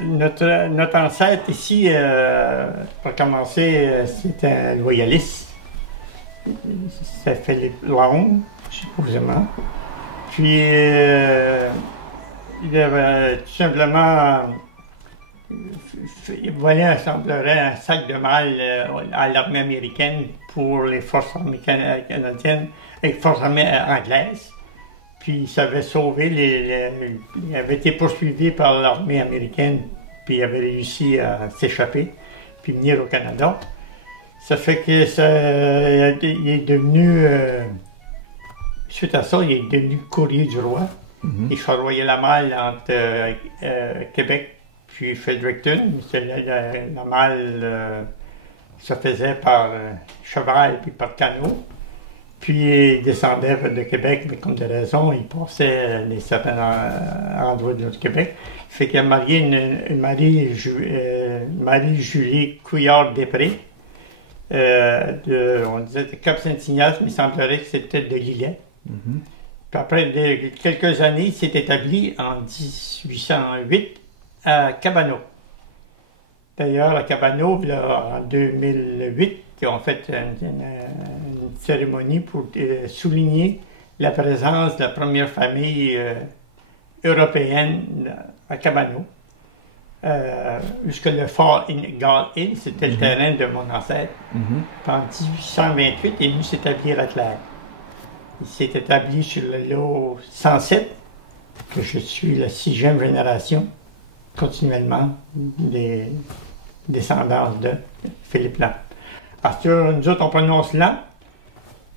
Notre ancêtre ici, pour commencer, c'était un loyaliste. C'est Philippe Long, supposément. Puis, il avait tout simplement volé, il semblerait, un sac de mal à l'armée américaine pour les forces armées canadiennes et les forces armées anglaises. Puis il s'avait sauvé, il avait été poursuivi par l'armée américaine, puis il avait réussi à s'échapper, puis venir au Canada. Ça fait que il est devenu, suite à ça, il est devenu courrier du roi. Il charroyait la malle entre Québec puis Fredericton. La malle se faisait par cheval puis par canot. Puis il descendait de Québec, mais comme de raison, il passait les certains endroits de Québec. Fait qu'il a marié Marie-Julie Couillard-Després, on disait de Cap-Saint-Ignace, mais il semblerait que c'était de Lillet. Puis après quelques années, il s'est établi en 1808 à Cabano. D'ailleurs, à Cabano, en 2008, ils ont fait une cérémonie pour souligner la présence de la première famille européenne à Cabano. Jusque le fort Gall Inn, c'était le terrain de mon ancêtre. Puis en 1828, il est venu s'établir à Clare. Il s'est établi sur le lot 107, que je suis la 6e génération, continuellement, des descendants de Philippe Lang. Parce que nous autres, on prononce Lang.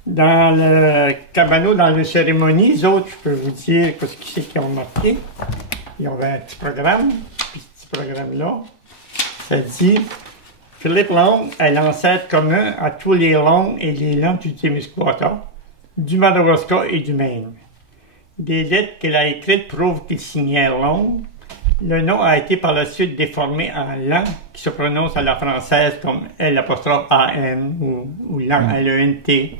Dans le Cabano, dans les cérémonies, les autres, je peux vous dire ce qu'ils ont marqué. Ils ont un petit programme, puis ce petit programme-là, ça dit « Philippe Long est l'ancêtre commun à tous les Longs et les Langues du Témiscouata, du Madawaska et du Maine. Des lettres qu'il a écrites prouvent qu'il signait Long. Le nom a été par la suite déformé en Lang, qui se prononce à la française comme L'-A-N ou Lang, L-E-N-T,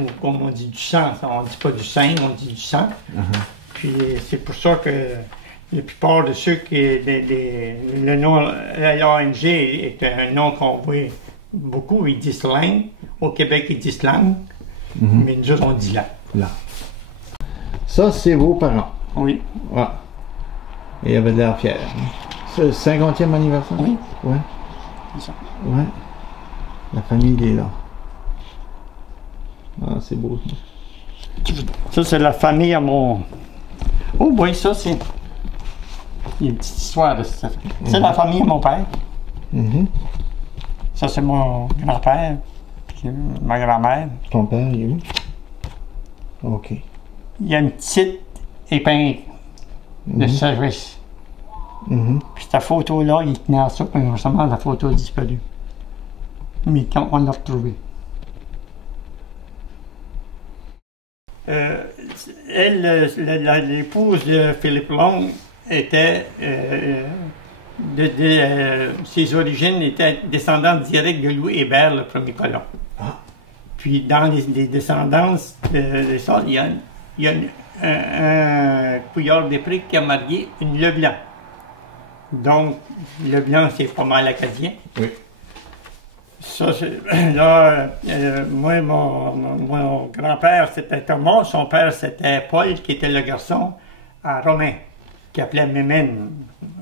ou comme on dit du sang. On ne dit pas du sein, on dit du sang. Puis c'est pour ça que la plupart de ceux qui... le nom L-A-N-G est un nom qu'on voit beaucoup. Ils disent Lang. Au Québec, ils disent Lang. Mais nous autres, on dit Lang. Là. Ça, c'est vos parents. Oui. Ouais. Et il avait de l'air fier. C'est le 50e anniversaire? Oui. Ouais. C'est ça. Ouais. La famille est là. Ah, c'est beau. Ça, c'est la famille à mon... Oh oui, ça, c'est... Il y a une petite histoire de ça. C'est la famille à mon père. Ça, c'est mon grand-père. Puis ma grand-mère. Ton père, il est où? OK. Il y a une petite épingle de service. Puis cette photo-là, il tenait à ça, puis récemment, la photo a disparu. Mais quand on l'a retrouvée. L'épouse de Philippe Long était, ses origines étaient descendantes directes de Louis Hébert, le premier colon. Puis dans les descendances de ça, il y a un Couillard-Després qui a marié une Leblanc. Donc, Leblanc, c'est pas mal acadien. Oui. Ça, là, moi, mon grand-père, c'était Thomas. Son père, c'était Paul, qui était le garçon à Romain, qui appelait Mémène.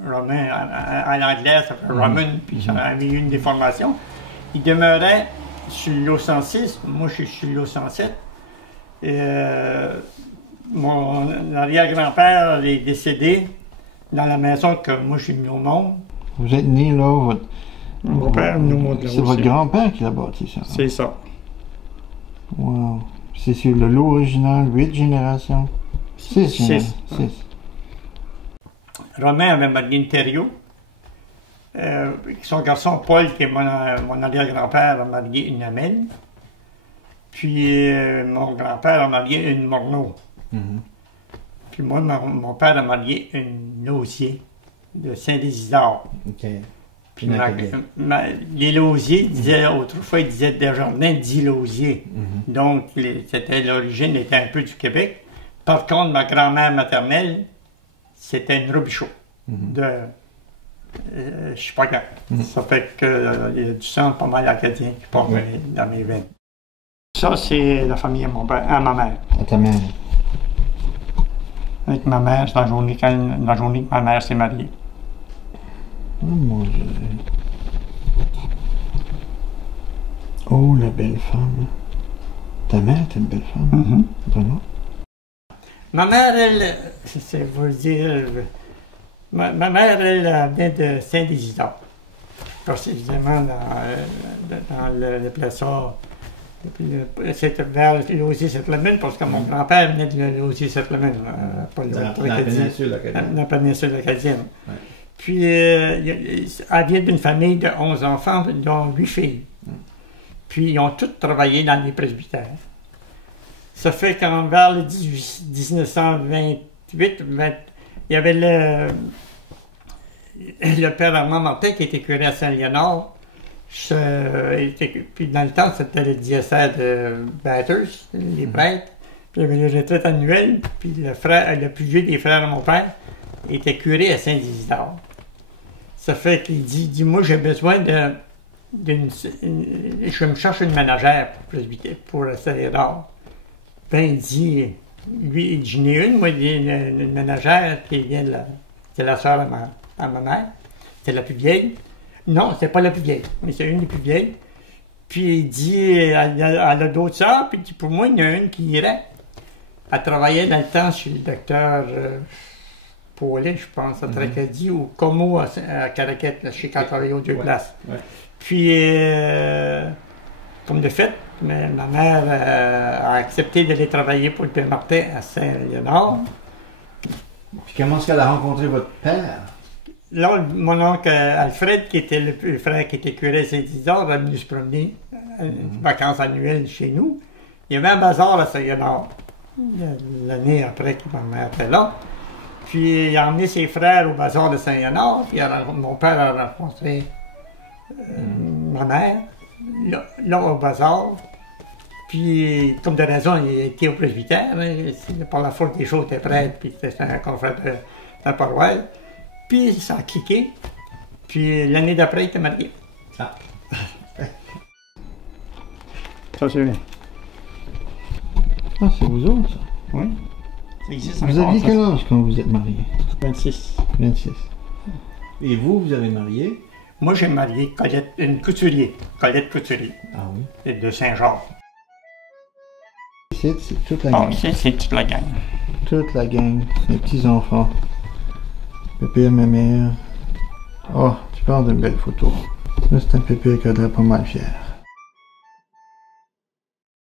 Romain, à l'anglais, ça fait Roman, puis ça avait eu une déformation. Il demeurait sur l'eau 106. Moi, je suis sur l'eau 107. Mon arrière-grand-père est décédé dans la maison que moi, je suis mis au monde. Vous êtes né là, votre... Mon père nous montre là. C'est votre grand-père qui l'a bâti, ça? C'est ça. Wow. C'est sur le lot original, 8 générations. 6. Romain avait marié une Thériault. Son garçon Paul, qui est mon arrière-grand-père, a marié une Amel. Puis mon grand-père a marié une Morneau. Puis moi, mon père a marié une Lausier de Saint-Désidore. OK. Puis les Lausiers disaient, autrefois, ils disaient Desjardins dit Lausier. Donc, l'origine était un peu du Québec. Par contre, ma grand-mère maternelle, c'était une Robichaud de je suis pas grand. Ça fait qu'il y a du sang pas mal acadien qui part dans mes veines. Ça, c'est la famille à ma mère. À ta mère. Avec ma mère, c'est la journée que ma mère s'est mariée. Oh mon Dieu. Oh, la belle femme. Ta mère est une belle femme. Vraiment? Ma mère, elle, c'est vous dire, ma mère, elle vient de Saint-Isidore. Précisément dans le plaçon. C'était vers Lausier-Settlement, parce que mon grand-père venait de Lausier-Settlement, pas la péninsule acadienne. La péninsule acadienne. Ouais. Puis, elle vient d'une famille de 11 enfants, dont 8 filles. Puis, ils ont tous travaillé dans les presbytères. Ça fait qu'en vers le 1928, il y avait le père Armand Martin qui était curé à Saint-Léonard. Puis dans le temps, c'était le diocèse de Bathurst, les prêtres. Puis il y avait les retraites annuelles. Puis le plus vieux des frères de mon père était curé à Saint-Isidore. Ça fait qu'il dit moi j'ai besoin je me cherche une ménagère pour Saint-Léonard. Ben il dit, lui, j'en ai une, moi, une ménagère qui vient c'est la sœur à ma mère. C'est la plus vieille. Non, c'est pas la plus vieille, mais c'est une des plus vieilles. Puis il dit, elle a d'autres sœurs, puis pour moi, il y en a une qui irait. Elle travaillait dans le temps chez le docteur Paulet, je pense, à Tracadie, ou Como à Caraquette, chez quand travaillait aux deux places. Ouais. Puis, comme de fait, ma mère a accepté d'aller travailler pour le père Martin à Saint-Léonard. Puis comment est-ce qu'elle a rencontré votre père? Là, mon oncle Alfred, qui était le frère qui était curé à Saint-Isidore, est venu se promener vacances annuelles chez nous. Il y avait un bazar à Saint-Léonard, l'année après que ma mère était là. Puis il a emmené ses frères au bazar de Saint-Léonard, puis mon père a rencontré ma mère, là au bazar. Puis, comme de raison, il était au presbytère, par la force des choses, il était prêtre, puis c'était un confrère de la paroisse. Puis ça a cliqué. Puis l'année d'après, il était marié. Ah. Ça, c'est bien. Ah, c'est vous autres, ça? Oui. Vous aviez quel âge quand vous êtes mariés? 26. 26. Et vous avez marié? Moi, j'ai marié Colette, une couturier. Colette Couturier. Ah oui? De Saint-Georges. C'est toute la gang. C'est toute la gang. Toute la gang. Les petits-enfants. Pépé, ma mère. Oh, tu parles d'une belle photo. Ça, c'est un pépé qui a l'air pas mal fier.